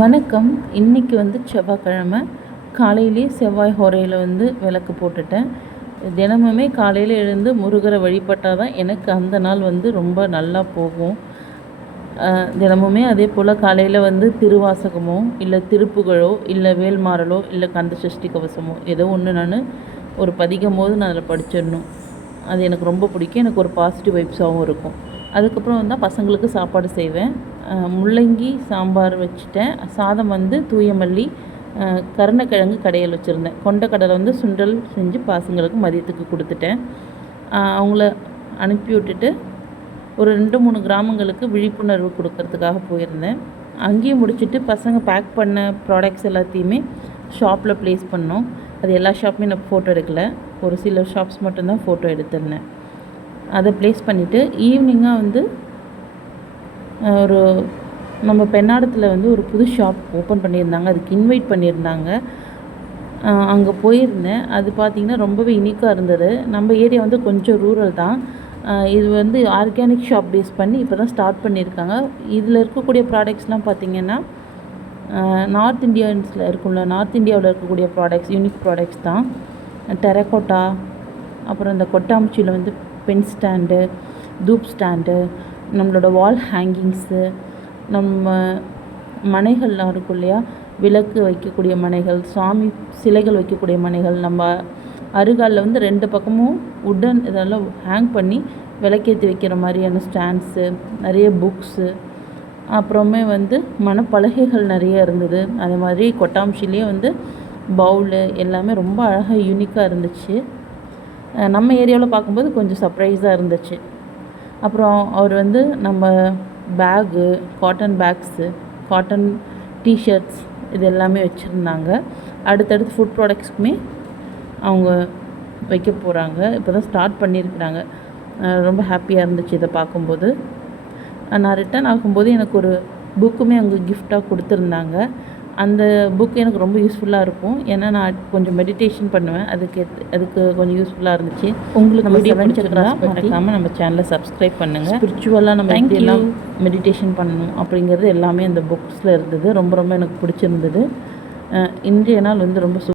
வணக்கம். இன்றைக்கி செவ்வாய்க்கிழமை. காலையிலேயே செவ்வாய் ஹோரையில் விளக்கு போட்டுட்டேன். தினமுமே காலையில் எழுந்து முருகரை வழிபட்டால் தான் எனக்கு அந்த நாள் ரொம்ப நல்லா போகும். தினமுமே அதே போல் காலையில் திருவாசகமோ இல்லை திருப்புகழோ இல்லை வேல்மாறலோ இல்லை கந்த சஷ்டி கவசமோ ஏதோ ஒன்று நான் ஒரு பதிக்கும் போது நான் அதில் படிச்சிடணும். அது எனக்கு ரொம்ப பிடிக்கும். எனக்கு ஒரு பாசிட்டிவ் வைப்ஸாகவும் இருக்கும். அதுக்கப்புறம் பசங்களுக்கு சாப்பாடு செய்வேன். முள்ளங்கி சாம்பார் வச்சுட்டேன். சாதம் தூய மல்லி, கருணக்கிழங்கு கடையல் வச்சுருந்தேன். கொண்டக்கடலை சுண்டல் செஞ்சு பசங்களுக்கு மதியத்துக்கு கொடுத்துட்டேன். அவங்கள அனுப்பி விட்டுட்டு ஒரு 2-3 கிராமங்களுக்கு விழிப்புணர்வு கொடுக்கறதுக்காக போயிருந்தேன். அங்கேயும் முடிச்சுட்டு பசங்க பேக் பண்ண ப்ராடக்ட்ஸ் எல்லாத்தையுமே ஷாப்பில் ப்ளேஸ் பண்ணோம். அது எல்லா ஷாப்புமே நான் ஃபோட்டோ எடுக்கல. ஒரு சில ஷாப்ஸ் மட்டும்தான் ஃபோட்டோ எடுத்திருந்தேன். அதை ப்ளேஸ் பண்ணிவிட்டு ஈவினிங்காக ஒரு நம்ம பெண்ணாடத்தில் ஒரு புது ஷாப் ஓப்பன் பண்ணியிருந்தாங்க. அதுக்கு இன்வைட் பண்ணியிருந்தாங்க. அங்கே போயிருந்தேன். அது பார்த்திங்கன்னா ரொம்பவே யூனிக்காக இருந்தது. நம்ம ஏரியா கொஞ்சம் ரூரல் தான். இது ஆர்கானிக் ஷாப் பேஸ் பண்ணி இப்போ தான் ஸ்டார்ட் பண்ணியிருக்காங்க. இதில் இருக்கக்கூடிய ப்ராடக்ட்ஸ்லாம் பார்த்திங்கன்னா நார்த் இந்தியன்ஸில் இருக்கும்ல, நார்த் இந்தியாவில் இருக்கக்கூடிய ப்ராடக்ட்ஸ், யூனிக் ப்ராடக்ட்ஸ் தான். டெரக்கோட்டா, அப்புறம் இந்த கொட்டாம்பூச்சியில் பென் ஸ்டாண்டு, தூப் ஸ்டாண்டு, நம்மளோட வால் ஹேங்கிங்ஸு, நம்ம மனைகள்லாம் இருக்கும் இல்லையா, விளக்கு வைக்கக்கூடிய மனைகள், சாமி சிலைகள் வைக்கக்கூடிய மனைகள், நம்ம அருகாலில் 2 பக்கமும் உட்டன் இதெல்லாம் ஹேங் பண்ணி விளக்கேற்றி வைக்கிற மாதிரியான ஸ்டாண்ட்ஸு, நிறைய புக்ஸு, அப்புறமே மணப்பலகைகள் நிறைய இருந்தது. அதே மாதிரி கொட்டாம்பூச்சிலேயே பவுலு எல்லாமே ரொம்ப அழகாக யூனிக்காக இருந்துச்சு. நம்ம ஏரியாவில் பார்க்கும்போது கொஞ்சம் சர்ப்ரைஸாக இருந்துச்சு. அப்புறம் அவர் நம்ம bag, cotton bags, cotton t-shirts இது எல்லாமே வச்சுருந்தாங்க. அடுத்தடுத்து ஃபுட் ப்ராடக்ட்ஸ்க்குமே அவங்க வைக்க போகிறாங்க. இப்போ தான் ஸ்டார்ட் பண்ணியிருக்கிறாங்க. ரொம்ப ஹாப்பியாக இருந்துச்சு இதை பார்க்கும்போது. நான் ரிட்டர்ன் ஆகும்போது எனக்கு ஒரு புக்குமே அவங்க கிஃப்டாக கொடுத்துருந்தாங்க. அந்த புக் எனக்கு ரொம்ப யூஸ்ஃபுல்லாக இருக்கும். ஏன்னா நான் கொஞ்சம் மெடிடேஷன் பண்ணுவேன். அதுக்கு கொஞ்சம் யூஸ்ஃபுல்லாக இருந்துச்சு. உங்களுக்கு நம்ம வீடியோ பிடிச்சிருந்தா மறக்காமல் நம்ம சேனலை சப்ஸ்கிரைப் பண்ணுங்கள். ஸ்பிரிச்சுவலாக நம்ம எப்படியெல்லாம் மெடிடேஷன் பண்ணணும் அப்படிங்கிறது எல்லாமே அந்த புக்ஸில் இருந்தது. ரொம்ப ரொம்ப எனக்கு பிடிச்சிருந்தது. இன்றைய நாள் ரொம்ப